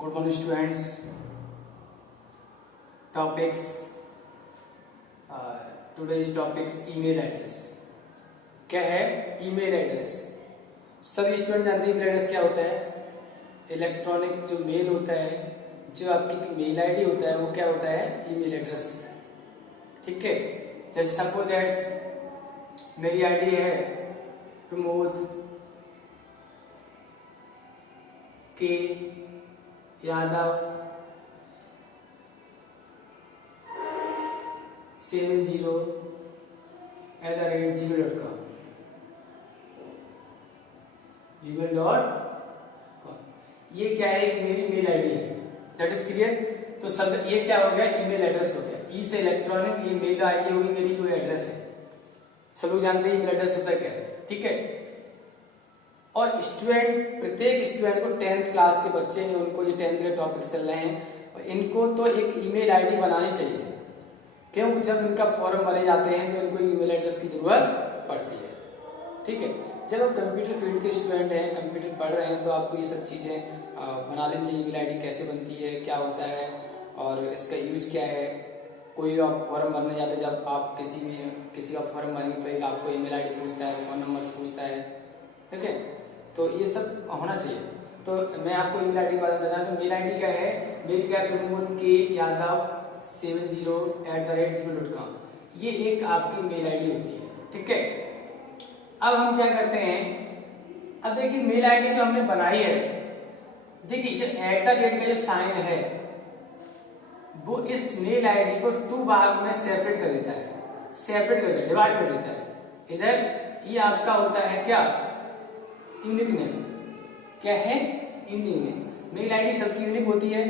Good morning, students. Topics. Today's topics email address. क्या है email address? सभी student जानते हैं ईमेल एड्रेस क्या होता है? इलेक्ट्रॉनिक जो मेल होता है, जो आपकी मेल आईडी होता है, वो क्या होता है? ईमेल एड्रेस होता है। ठीक है, जैसे सपोज दैट्स मेरी आईडी है प्रमोद के यादव 70@gmail.com gmail.com। ये क्या है? एक मेरी मेल आईडी है। That is clear. तो सब ये क्या हो गया? ईमेल एड्रेस हो गया। ई से इलेक्ट्रॉनिक, ये मेल आईडी होगी मेरी जो एड्रेस है। सब लोग जानते हैं ईमेल एड्रेस होता है क्या है। ठीक है। और स्टूडेंट, प्रत्येक स्टूडेंट को 10th क्लास के बच्चे हैं, उनको ये 10th के टॉपिक चल रहे हैं, और इनको तो एक ईमेल आईडी बनानी चाहिए। क्यों? जब इनका फॉर्म भरे जाते हैं तो इनको ईमेल एड्रेस की जरूरत पड़ती है। ठीक है। जब आप कंप्यूटर फील्ड के स्टूडेंट हैं, कंप्यूटर पढ़ रहे हैं, तो आपको ये सब चीजें बना लेनी चाहिए। ईमेल आईडी कैसे बनती है, क्या होता है और इसका यूज क्या है। कोई आप फॉर्म भरने जाते हैं, जब आप किसी का फॉर्म भरेंगे तो आपको ईमेल आईडी पूछता है, फोन नंबर पूछता है। ठीक है। तो ये सब होना चाहिए। तो मैं आपको ईमेल आईडी के बारे में बताना। तो मेल आईडी क्या है? मेरी क्या है? प्रमोद के यादव 70@gmail.com। ये एक आपकी मेल आईडी होती है। ठीक है। अब हम क्या करते हैं? अब देखिए मेल आईडी जो हमने बनाई है, देखिए जो @ का जो साइन है वो इस मेल आईडी को 2 भाग में सेपरेट कर देता है, डिवाइड कर देता है। इधर ये आपका होता है क्या? Unique name. क्या है? Unique name. मेल आईडी सबकी यूनिक होती है।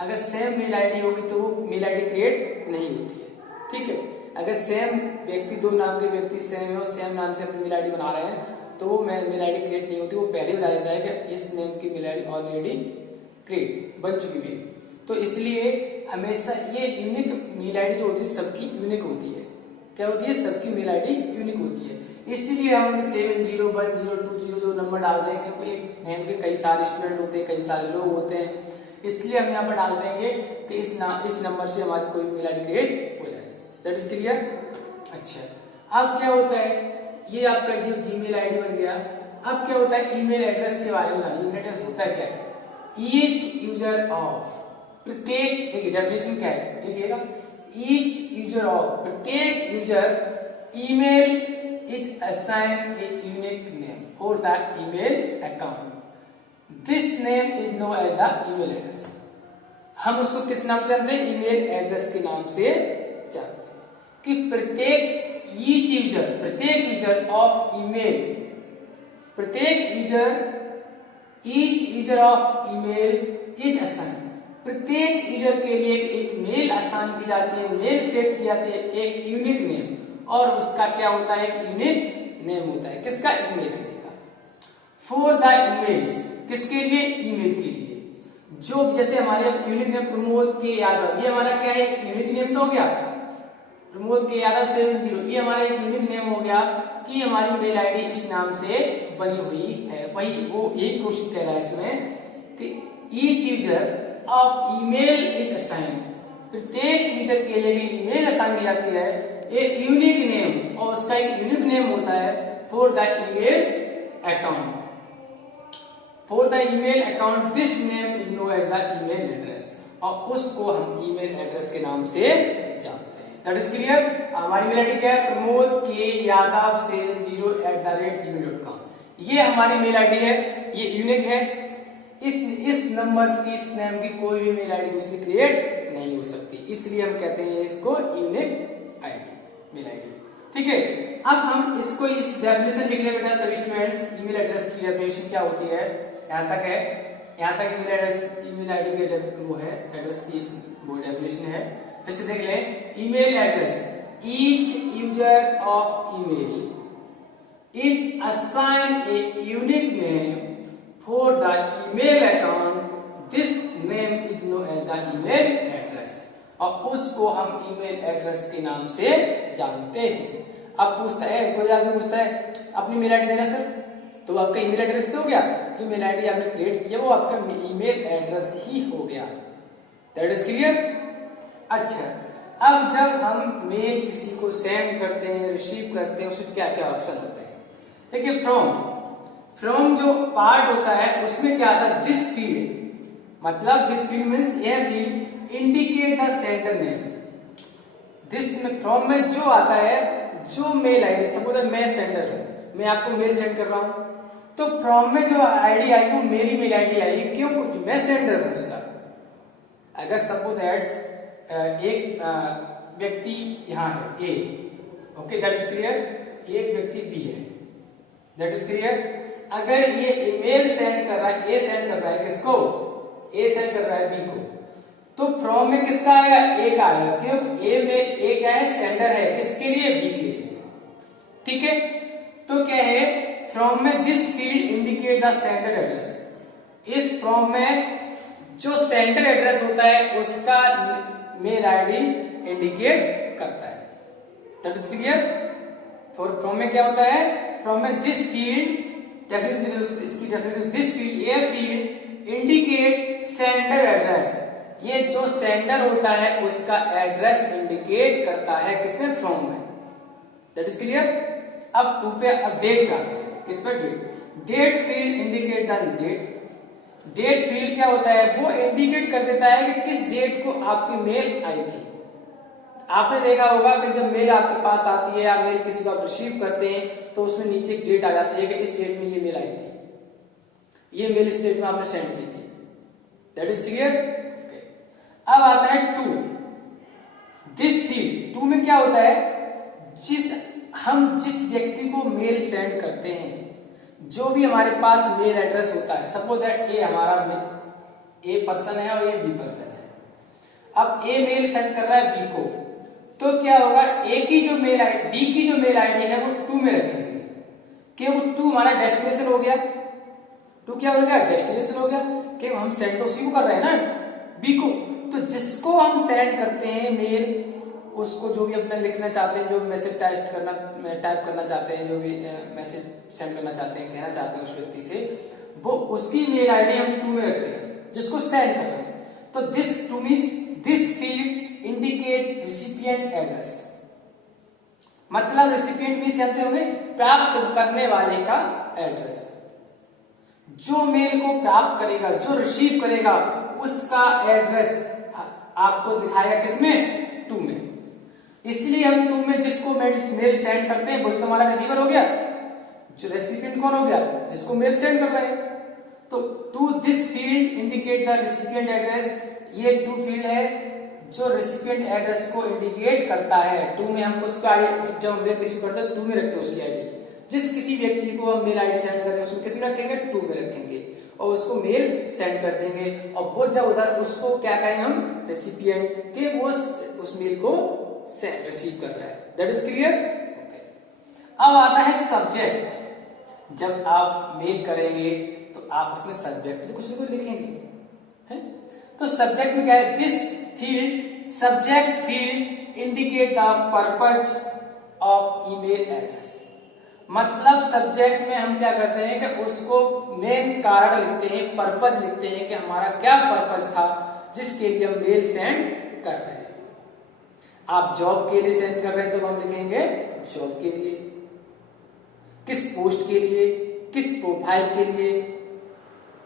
अगर सेम मेल आईडी होगी तो वो मेल आईडी क्रिएट नहीं होती है। ठीक है। अगर सेम व्यक्ति, 2 नाम के व्यक्ति सेम है और सेम नाम से अपनी मेल आईडी बना रहे हैं तो वो मेल आईडी क्रिएट नहीं होती। वो पहले बता देता है कि इस नेम की मेल आईडी ऑलरेडी क्रिएट बन चुकी है। तो इसलिए हमेशा ये यूनिक मेल आईडी जो होती है सबकी यूनिक होती है। क्या होती है? सबकी मेल आईडी यूनिक होती है। इसीलिए हम 701020 जो नंबर डालते हैं, क्योंकि एक नेम के कई सारे स्टूडेंट होते हैं, कई सारे लोग होते हैं, इसलिए हम यहाँ पर डाल देंगे कि इस नंबर से हमारी कोई मेल आईडी क्रिएट हो जाए। That is clear. अच्छा, अब क्या होता है? ये आपका जो जीमेल आईडी बन गया। अब क्या होता है? ईमेल एड्रेस के बारे में बताइए। ईमेल एड्रेस होता है क्या? ईच यूजर ऑफ, प्रत्येक, देखिए डेफिनेशन क्या है देखिएगा। ईच यूजर ऑफ, प्रत्येक user email is assign a unique name for the email account. This name is know as the email address. हम उसको किस नाम से जानते हैं? ईमेल एड्रेस के नाम से जानते हैं कि प्रत्येक user of email, each user of email is assign, प्रत्येक यूजर के लिए एक मेल असाइन की जाती है, मेल क्रिएट की जाती है, एक यूनिक नेम, और उसका क्या होता है? एक यूनिक नेम होता है। किसका? ईमेल आईडी का। फॉर द ईमेल्स, किसके लिए? ईमेल के लिए। जो जैसे हमारे यूनिक नेम प्रमोद के यादव, ये हमारा क्या है? यूनिक नेम तो हो गया। प्रमोद के यादव 70, ये हमारा एक यूनिक नेम हो गया कि हमारी मेल आईडी इस नाम से बनी हुई है। वही वो एक क्वेश्चन कह रहा है इसमें कि each user of email is assign, प्रत्येक यूजर के लिए भी ईमेल असाइन की जाती है एक यूनिक नेम, और उसका एक यूनिक नेम होता है for the email account. For the email account this name is know as the email address, और उसको हम ईमेल एड्रेस के नाम से जानते हैं। That is clear. हमारी मेल आईडी क्या है? प्रमोद के यादव 70@gmail.com। ये हमारी मेल आईडी है, ये यूनिक है। इस नंबर की, इस नेम की कोई भी मेल आईडी दूसरी क्रिएट नहीं हो सकती, इसलिए हम कहते हैं इसको यूनिक आईडी, मेल आईडी। ठीक है। अब हम इसको इस डेफिनेशन लिख लें बेटा सभी स्टूडेंट्स। ईमेल एड्रेस की डेफिनेशन क्या होती है? यहाँ तक है, यहाँ तक ईमेल एड्रेस, ईमेल आईडी के वो है एड्रेस की वो डेफिनेशन है। फिर से देख लें। Email address, each user of email is assign a unique name for the email account, this name is know as the email address, और उसको हम ईमेल एड्रेस के नाम से जानते हैं। अब पूछता है, कोई आदमी पूछता है अपनी मेल आईडी देना सर, तो आपका ईमेल एड्रेस तो हो गया, जो मेल आईडी आपने क्रिएट किया वो आपका ईमेल एड्रेस ही हो गया। That is clear. अच्छा, अब जब हम मेल किसी को सेंड करते हैं, रिसीव करते हैं, उसमें क्या क्या ऑप्शन होते हैं? देखिए, फ्रॉम जो पार्ट होता है उसमें क्या आता है? दिस फील्ड, मतलब दिस फील्ड मीन्स यह field indicate the sender name. This में फ्रॉम में जो आता है, जो मेल आईडी, सपोज मैं सेंडर हूं, मैं आपको मेल सेंड कर रहा हूं, तो फ्रॉम में जो आईडी आई वो मेरी मेल आईडी आई, क्यों? मैं सेंडर हूं उसका। अगर सपोज दैट्स एक व्यक्ति यहाँ है ए, ओके दैट इज क्लियर, एक व्यक्ति बी है, दैट इज क्लियर। अगर ये ईमेल सेंड कर रहा है, ए सेंड कर रहा है किसको? ए सेंड कर रहा है बी को, तो फ्रॉम में किसका आएगा? ए का आएगा, क्यों? ए में ए क्या है? सेंडर है, किसके लिए? बी के लिए। ठीक है, तो क्या है? फ्रॉम में this field indicate the sender address. इस फ्रॉम में जो सेंडर एड्रेस होता है उसका मेल आईडी इंडिकेट करता है। That is clear. For from में क्या होता है? फ्रॉम में दिस फील्ड, इसकी definition, this field, a field indicate sender address. ये जो सेंडर होता है उसका एड्रेस इंडिकेट करता है, किससे? फ्रॉम में। That is clear. अब टू पे, अब डेट पे आते हैं। किस पर? Date. Date field indicate the date. Date field क्या होता है? वो इंडिकेट कर देता है कि किस डेट को आपकी मेल आई थी। आपने देखा होगा कि जब मेल आपके पास आती है, आप मेल किसी को आप रिसीव करते हैं, तो उसमें नीचे एक डेट आ जाती है कि इस डेट में ये मेल आई थी, ये मेल इस डेट में आपने सेंड की थी। That is clear. अब आता है टू, दिस फील्ड। टू में क्या होता है? हम जिस व्यक्ति को मेल सेंड करते हैं, जो भी हमारे पास मेल एड्रेस होता है, सपोज दैट ए हमारा ए पर्सन है और ये बी पर्सन है। अब ए मेल सेंड कर रहा है बी को, तो क्या होगा? ए की जो मेल आईडी, बी की जो मेल आईडी है वो टू में रखेंगे, कि वो टू हमारा डेस्टिनेशन हो गया। टू क्या हो गया? डेस्टिनेशन हो गया, कि हम सेंड तो उसी को कर रहे हैं ना, बी को। तो जिसको हम सेंड करते हैं मेल, उसको जो भी अपना लिखना चाहते हैं, जो मैसेज टाइप करना चाहते हैं, जो भी मैसेज सेंड करना चाहते हैं, कहना चाहते हैं उस व्यक्ति से, वो उसकी मेल आईडी हम टू में रखते हैं, जिसको सेंड कर रहे हैं। तो this to means this field indicate recipient address. मतलब रिसिपिएंट मींस जानते होंगे, प्राप्त करने वाले का एड्रेस। जो मेल को प्राप्त करेगा, जो रिसीव करेगा, उसका एड्रेस आपको दिखाएगा किसमें? टू में। इसलिए हम टू में जिसको मेल सेंड करते हैं वही तो हमारा रिसीवर हो गया। जो रेसिपिएंट कौन हो गया? जिसको मेल सेंड कर रहे हैं। तो to this field indicate the recipient address. ये टू फील्ड है जो रेसिपिएंट एड्रेस को इंडिकेट करता है। टू में हम उसका आईडी, जब हम मेल रिसीव करते हैं टू में रखते हैं उसकी आईडी। जिस किसी व्यक्ति को हम मेल आईडी सेंड कर रहे हैं उसमें किस में रखेंगे? टू में रखेंगे, और उसको मेल सेंड कर देंगे। और वो जब उधर उसको क्या कहेंगे हम? रेसिपिएंट, के वो उस मेल को रिसीव कर रहा है। That is clear. अब आता है सब्जेक्ट। जब आप मेल करेंगे तो आप उसमें सब्जेक्ट कुछ भी लिखेंगे, है? तो सब्जेक्ट में क्या है? This field, subject field indicate the purpose of email address. मतलब सब्जेक्ट में हम क्या करते हैं कि उसको मेन कारण लिखते हैं, पर्पज लिखते हैं कि हमारा क्या पर्पज था जिसके लिए हम मेल सेंड कर रहे हैं। आप जॉब के लिए सेंड कर रहे हैं तो हम लिखेंगे जॉब के लिए, किस पोस्ट के लिए, किस प्रोफाइल के लिए,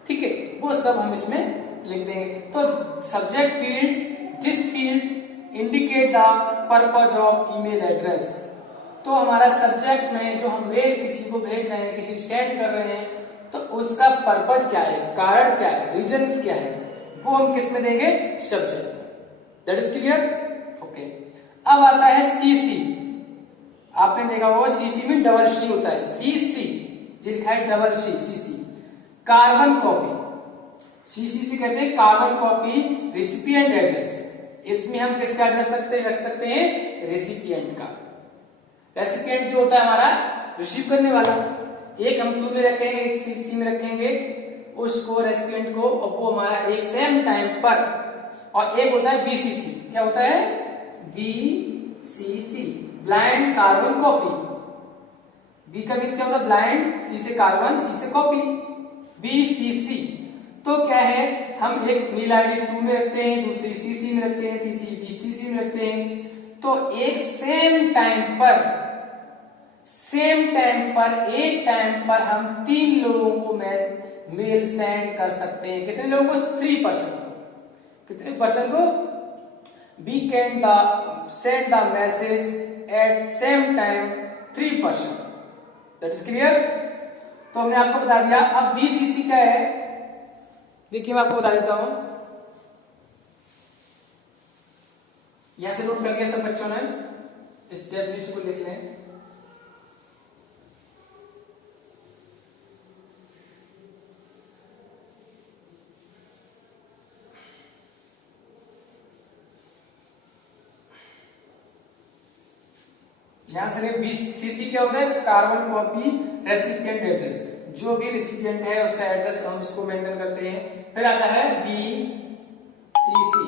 ठीक है, वो सब हम इसमें लिख देंगे। तो subject field, this field indicate the purpose of email address. तो हमारा सब्जेक्ट में जो हम मेल किसी को भेज रहे हैं, किसी को सेंड कर रहे हैं, तो उसका पर्पज क्या है, कारण क्या है, रीजंस क्या है, वो हम किस में देंगे? Subject. That is clear. Okay. अब आता है सीसी। आपने देखा होगा सीसी में डबल सी होता है, सीसी जो लिखा है double C, CC carbon copy. CC से कहते हैं कार्बन कॉपी रेसिपिएंट एड्रेस। इसमें हम किसका एड्रेस रख सकते हैं? रेसिपिएंट का। रेसिपिएंट जो होता है हमारा रिसीव करने वाला, एक हम टू में रखेंगे, एक सीसी में रखेंगे उसको, रेसिपिएंट को, और वो हमारा एक सेम टाइम पर। और एक होता है बीसीसी। क्या होता है? BCC, blind carbon copy. B का मीन्स क्या होता है ब्लाइंड, सी से कार्बन, सी से कॉपी, BCC। तो क्या है, हम एक मेल आईडी 2 में रखते हैं, दूसरी CC में रखते हैं, तीसरी BCC में रखते हैं। तो एक सेम टाइम एक टाइम पर हम 3 लोगों को मेल सेंड कर सकते हैं। कितने लोगों को? 3 पर्सन को। कितने पर्सन को? We can send the message at same time 3 person. That is clear. तो हमने आपको बता दिया। अब BCC क्या है, देखिए मैं आपको बता देता हूं। यहां से नोट कर लिया सब बच्चों ने, इस डेफिनेशन को लिख लें। यहां से BCC क्या होता है? Carbon copy recipient address. जो भी रेसिपिएंट है उसका एड्रेस हम उसको मेंशन करते हैं। फिर आता है BCC,